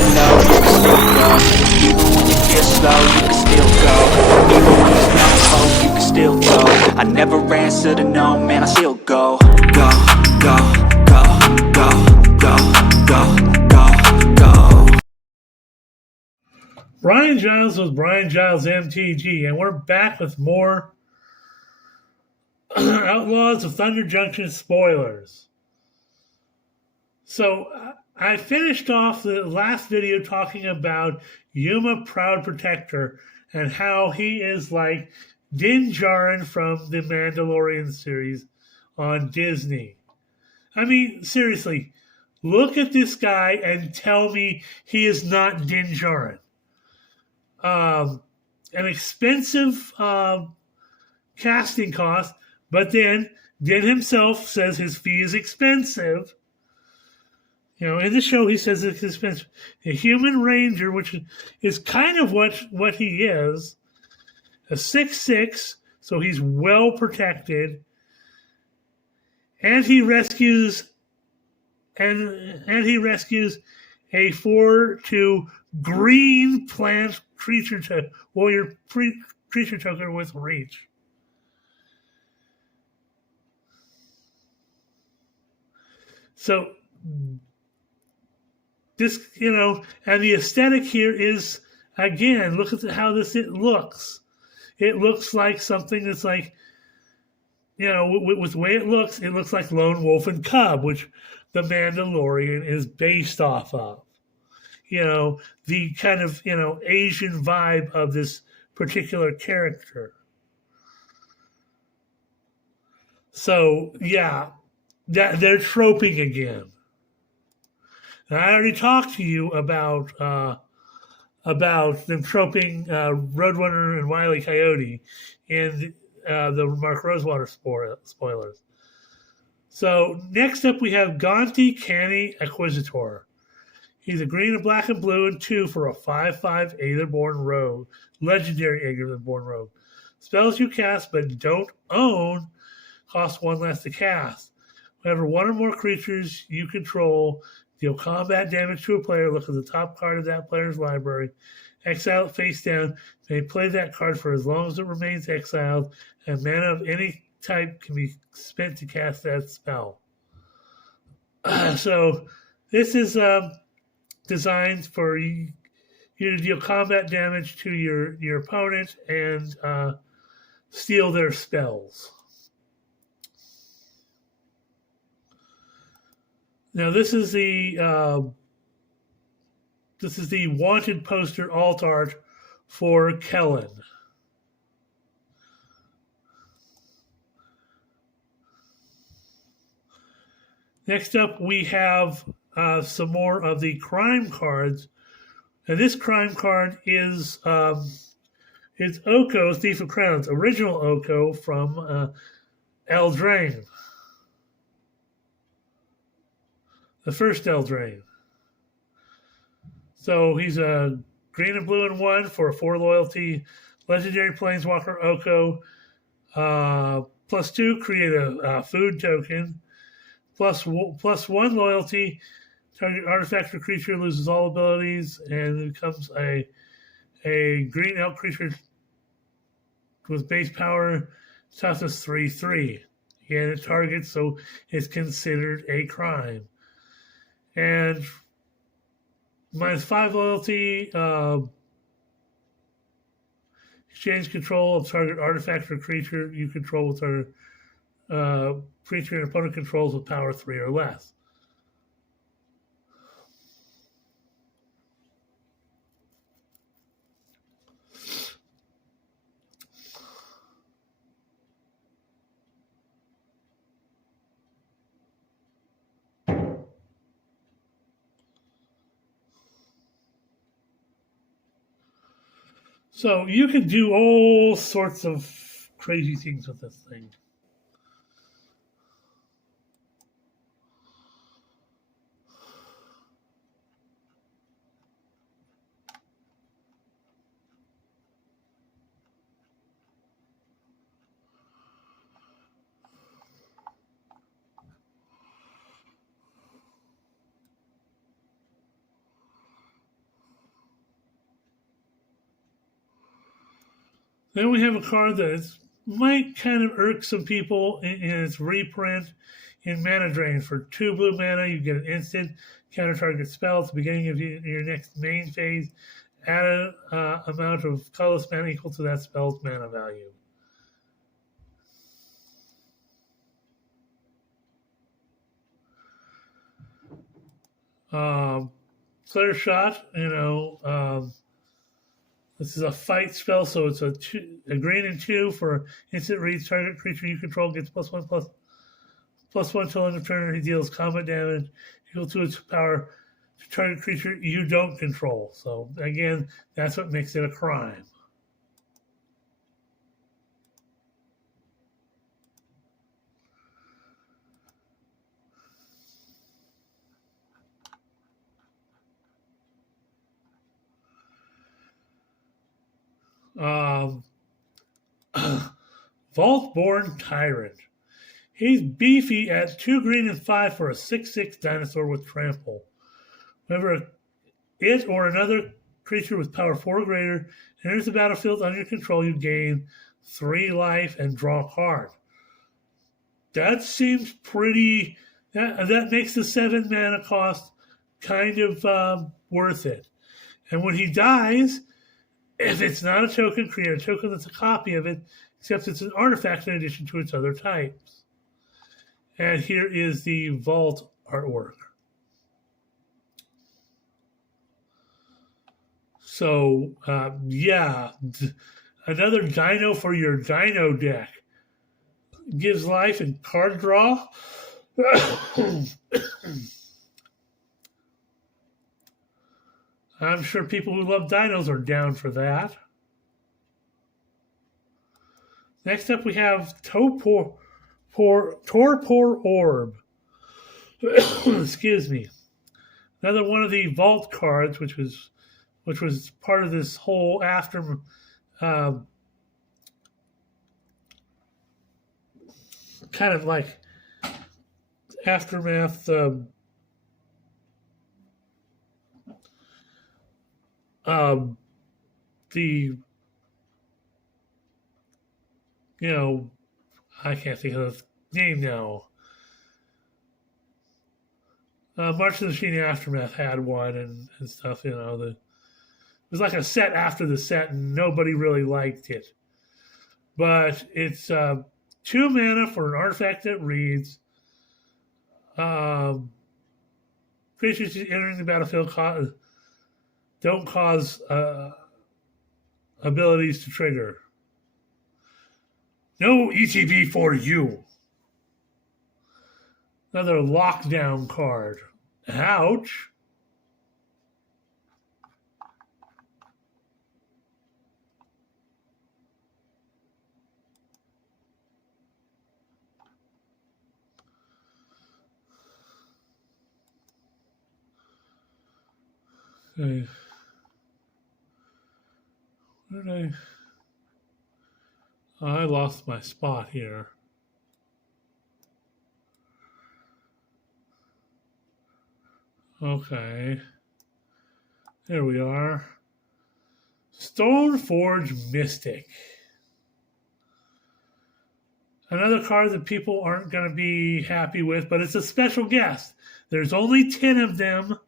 get low, you can still go. Even when you feel slow, you can still go. Even when there's no hope, you can still go. I never answer to no, man, I still go. Go, go, go, go, go, go, go, go. Brian Giles was Brian Giles MTG, and we're back with more Outlaws of Thunder Junction spoilers. So I finished off the last video talking about Yuma Proud Protector and how he is like Din Djarin from the Mandalorian series on Disney. I mean, seriously, look at this guy and tell me he is not Din Djarin. An expensive casting cost, but then Din himself says his fee is expensive. You know, in the show, he says it's expensive. A human ranger, which is kind of what he is, a 6'6", so he's well protected, and he rescues he rescues a 4/2 green plant warrior creature token with reach. So this, you know, and the aesthetic here is, again, look at how it looks. It looks like something that's like, you know, with the way it looks like Lone Wolf and Cub, which the Mandalorian is based off of. You know, the kind of, you know, Asian vibe of this particular character. So, yeah, that they're troping again. And I already talked to you about them troping Roadrunner and Wile E. Coyote in the Mark Rosewater spoilers. So next up we have Gonti Canny Acquisitor. He's a green and black and blue and 2 for a 5/5 Aetherborn Rogue, legendary Aetherborn Rogue. Spells you cast but don't own cost 1 less to cast. Whenever one or more creatures you control deal combat damage to a player, look at the top card of that player's library, exile it face down, may play that card for as long as it remains exiled, and mana of any type can be spent to cast that spell. So this is designed for you to deal combat damage to your opponent and steal their spells. Now this is the wanted poster alt art for Kellen. Next up, we have some more of the crime cards, and this crime card is Oko, Thief of Crowns, original Oko from Eldraine. The first Eldraine. So he's a green and blue and 1 for a 4 loyalty. Legendary Planeswalker Oko. +2, create a food token. +1 loyalty. Target artifact or creature loses all abilities and becomes a green elk creature with base power, toughness 3/3. Again, it targets, so it's considered a crime. And -5 loyalty, exchange control of target artifact or creature you control with target creature and opponent controls with power 3 or less. So you can do all sorts of crazy things with this thing. Then we have a card that might kind of irk some people in its reprint in Mana Drain. For 2 blue mana, you get an instant counter target spell at the beginning of your next main phase. Add an amount of colorless mana equal to that spell's mana value. Clear Shot, this is a fight spell, so it's a green and 2 for instant reads. Target creature you control gets +1/+1 till end of turn. He deals combat damage equal to its power to target creature you don't control. So again, that's what makes it a crime. Vault-Born Tyrant. He's beefy at 2 green and 5 for a 6/6 dinosaur with trample. Whenever it or another creature with power 4 or greater enters the battlefield under your control, you gain 3 life and draw a card. That seems pretty. That makes the 7 mana cost kind of worth it. And when he dies, if it's not a token, create a token that's a copy of it, except it's an artifact in addition to its other types. And here is the vault artwork. So, yeah, another dino for your dino deck. Gives life and card draw. I'm sure people who love dinos are down for that. Next up, we have Torpor Orb. Excuse me. Another one of the vault cards, which was part of this whole kind of like aftermath. I can't think of the name now. March of the Machine Aftermath had one and stuff, it was like a set after the set and nobody really liked it. But it's 2 mana for an artifact that reads. Creatures entering the battlefield don't cause abilities to trigger. No ETB for you. Another lockdown card. Ouch. Okay. Where did I lost my spot here. Okay. There we are. Stoneforge Mystic. Another card that people aren't going to be happy with, but it's a special guest. There's only 10 of them,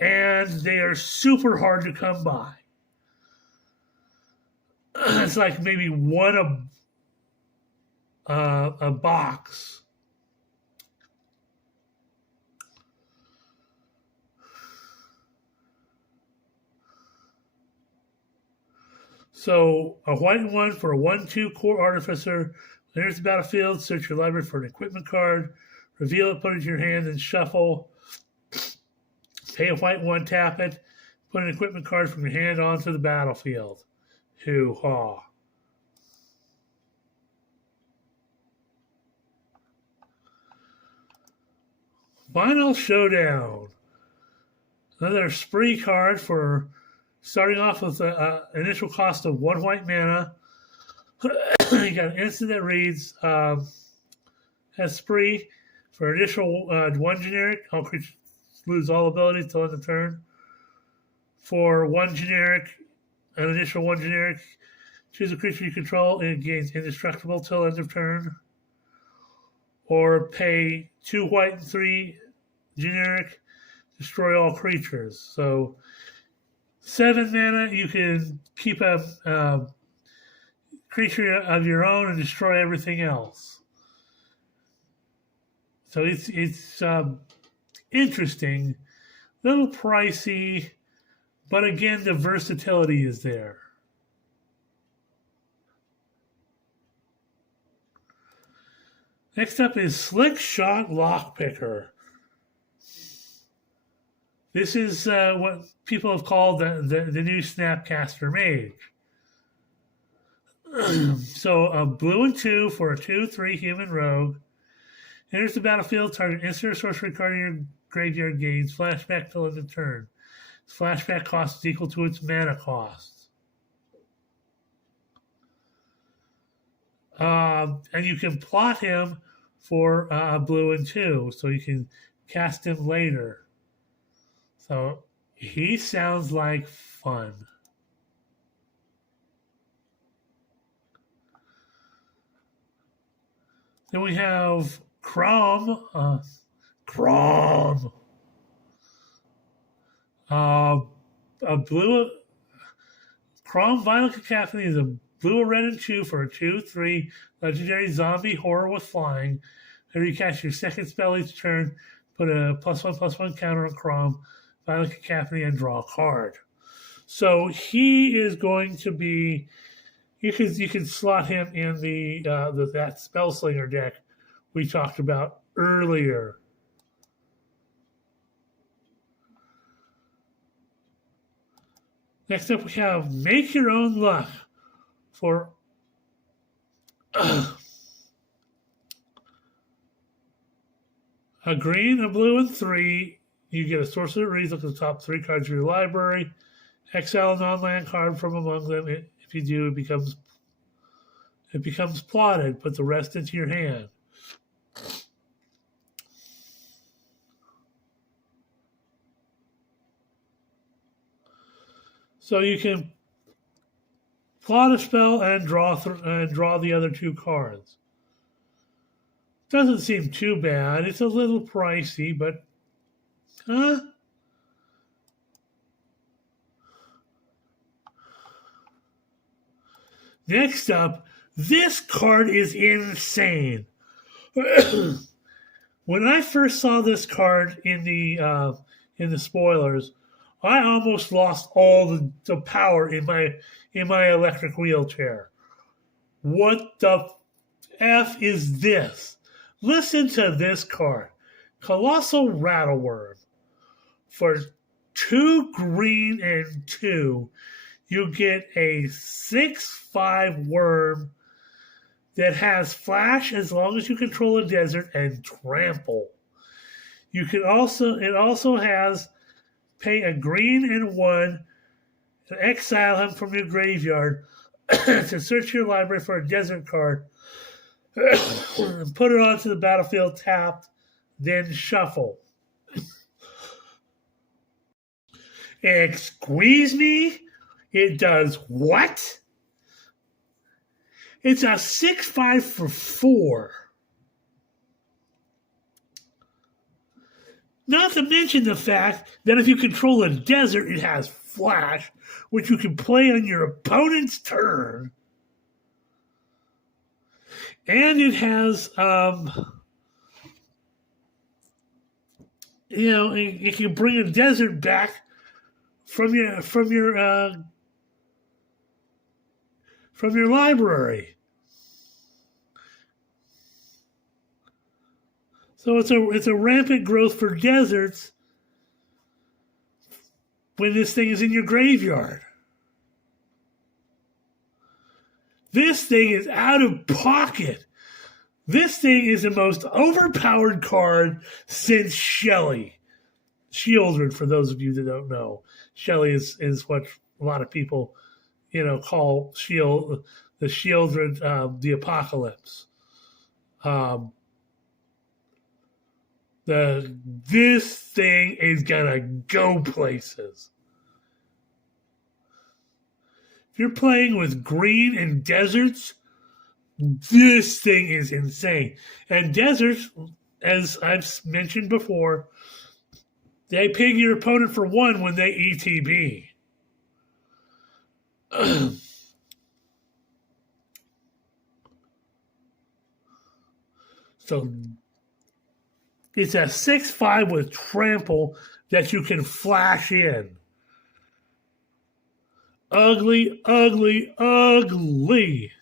and they are super hard to come by. It's like maybe one a box. So a white one for a 1/2 core artificer. Enters the battlefield, search your library for an equipment card, reveal it, put it in your hand, and shuffle. Pay a white 1, tap it, put an equipment card from your hand onto the battlefield. Hoo-ha. Final Showdown. Another spree card for starting off with an initial cost of 1 white mana. You got an instant that reads has spree for additional 1 generic. All creatures lose all abilities till end of turn. For 1 generic, an additional 1 generic, Choose a creature you control and it gains indestructible till end of turn. Or pay 2 white and 3 generic, destroy all creatures. So 7 mana, you can keep a creature of your own and destroy everything else. So it's interesting, a little pricey, but again, the versatility is there. Next up is Slick Shot Lockpicker. This is what people have called the new Snapcaster Mage. So a blue and 2 for a 2/3 human rogue. Enters the battlefield, target instant or sorcery card in your graveyard gains flashback till end of turn. Its flashback cost is equal to its mana cost. And you can plot him for blue and 2, so you can cast him later. So he sounds like fun. Then we have Crom. A blue Crom Violent Cacophony is a blue, red, and 2 for a 2/3 legendary zombie horror with flying. Whenever you cast your second spell each turn, put a +1/+1 counter on Crom Violent Cacophony and draw a card. So he is going to be. You can slot him in that Spellslinger deck we talked about earlier. Next up, we have Make Your Own Luck for a green, a blue, and 3. You get a Sorcerer Reads. Look at the top 3 cards of your library. Exile a non-land card from among them. If you do, it becomes plotted. Put the rest into your hand. So you can plot a spell and draw the other 2 cards. Doesn't seem too bad. It's a little pricey, but Next up, this card is insane. When I first saw this card in the spoilers, I almost lost all the power in my electric wheelchair. What the F is this? Listen to this card. Colossal Rattleworm. For 2 green and 2, you get a 6/5 worm that has flash as long as you control a desert and trample. It also has pay a green and 1 and exile him from your graveyard to search your library for a desert card and put it onto the battlefield tapped, then shuffle. Excuse me? It does what? It's a 6/5 for 4. Not to mention the fact that if you control a desert, it has flash, which you can play on your opponent's turn. And it has, it can bring a desert back from your library. So it's a rampant growth for deserts when this thing is in your graveyard. This thing is out of pocket. This thing is the most overpowered card since Shelley. Shieldred, for those of you that don't know. Shelley is what a lot of people, call the Shieldred, the Apocalypse. This thing is gonna go places. If you're playing with green and deserts, this thing is insane. And deserts, as I've mentioned before, they ping your opponent for 1 when they ETB. So it's a 6/5 with trample that you can flash in. Ugly, ugly, ugly.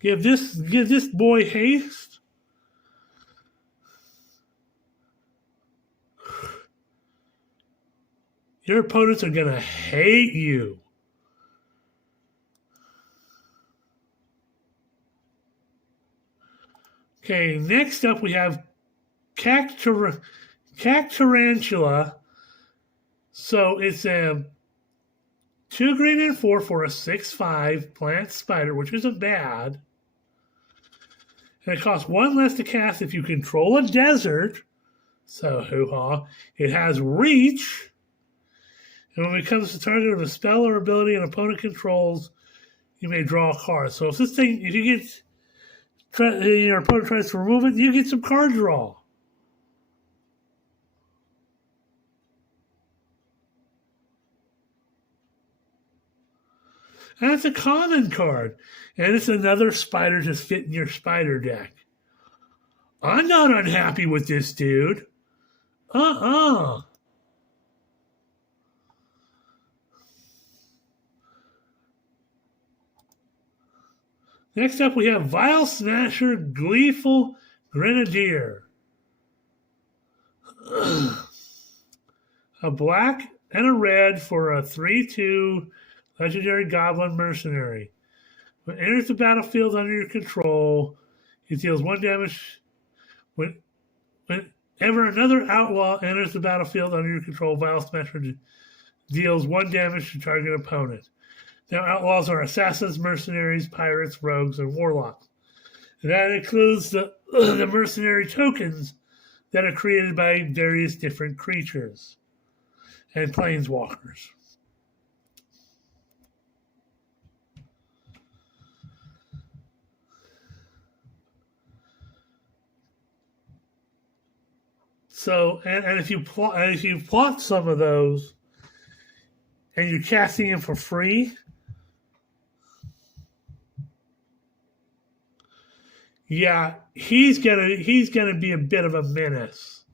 Give this boy haste. Your opponents are gonna hate you. Okay, next up we have Cactarantula. So it's a 2 green and 4 for a 6/5 plant spider, which isn't bad. And it costs 1 less to cast if you control a desert. So hoo-ha. It has reach. And when it comes to target of a spell or ability an opponent controls, you may draw a card. So if you get your opponent tries to remove it, you get some card draw. And it's a common card. And it's another spider to fit in your spider deck. I'm not unhappy with this dude. Next up, we have Vile Smasher Gleeful Grenadier. A black and a red for a 3/2 legendary goblin mercenary. When it enters the battlefield under your control, it deals 1 damage. Whenever another outlaw enters the battlefield under your control, Vile Smasher deals 1 damage to target opponent. Now, outlaws are assassins, mercenaries, pirates, rogues, and warlocks. And that includes the mercenary tokens that are created by various different creatures and planeswalkers. So, and if you plot some of those, and you're casting them for free, yeah, he's gonna be a bit of a menace.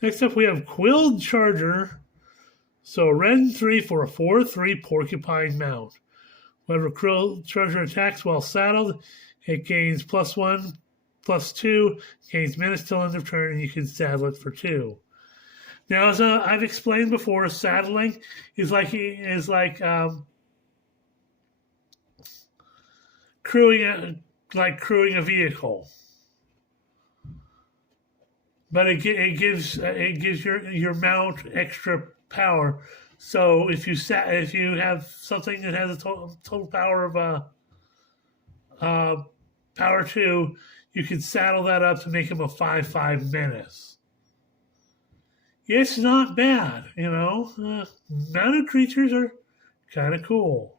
Next up, we have Quilled Charger. So red and 3 for a 4/3 porcupine mount. Whenever Quilled Charger attacks while saddled, it gains +1/+2, gains menace till end of turn, and you can saddle it for 2. Now, as I've explained before, saddling is like crewing a vehicle, but it gives your mount extra power. So if you have something that has a total power of power 2, you can saddle that up to make him a 5/5 menace. It's not bad, you know. Mounted creatures are kind of cool.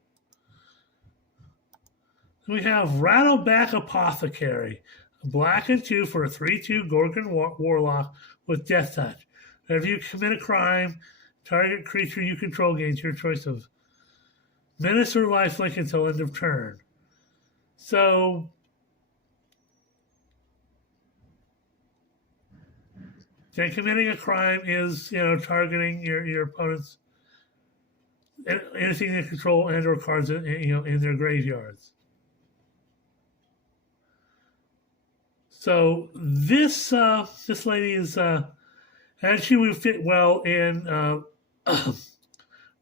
We have Rattleback Apothecary, a black and 2 for a 3/2 Gorgon Warlock with Death Touch. Whenever you commit a crime, target creature you control gains your choice of menace or lifelink until end of turn. So, then committing a crime is, targeting your opponent's anything they control and or cards in their graveyards. So this lady is and she would fit well in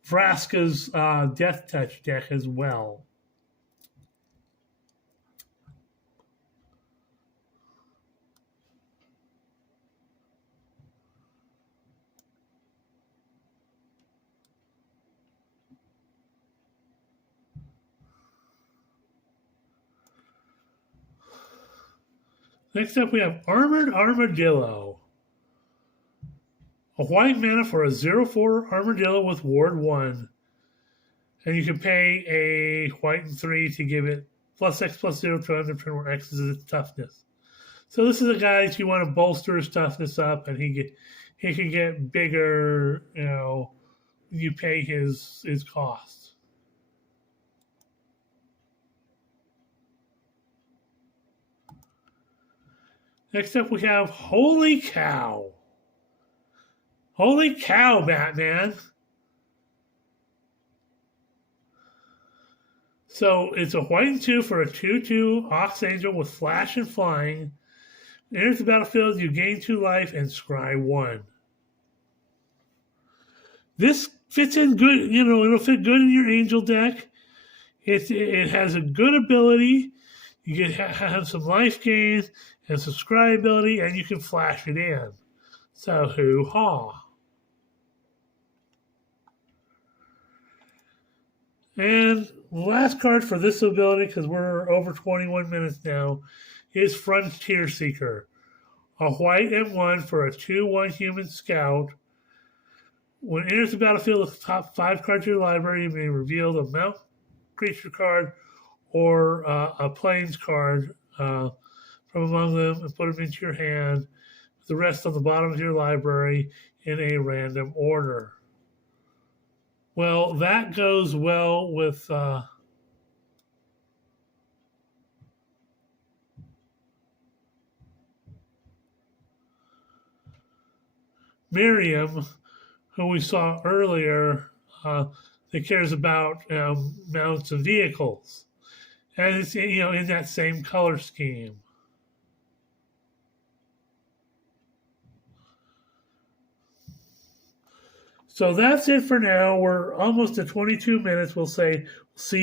Vraska's Death Touch deck as well. Next up, we have Armored Armadillo. A white mana for a 0/4 Armadillo with Ward 1. And you can pay a white and 3 to give it +X/+0 to end turn where X is its toughness. So this is a guy that you want to bolster his toughness up, and he can get bigger, you pay his cost. Next up, we have Holy Cow. Holy cow, Batman. So it's a white and 2 for a 2/2 Ox Angel with flash and flying. Enters the battlefield, you gain 2 life and scry 1. This fits in good, it'll fit good in your Angel deck. It has a good ability. You can have some life gain and some scry ability, and you can flash it in. So hoo-ha. And the last card for this ability, because we're over 21 minutes now, is Frontier Seeker. A white and 1 for a 2/1 human scout. When it enters the battlefield with the top 5 cards of your library, you may reveal the mount creature card or a plains card from among them and put them into your hand, with the rest on the bottom of your library in a random order. Well, that goes well with Miriam, who we saw earlier, that cares about mounts and vehicles, and it's in that same color scheme. So that's it for now. We're almost at 22 minutes. We'll see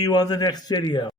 you on the next video.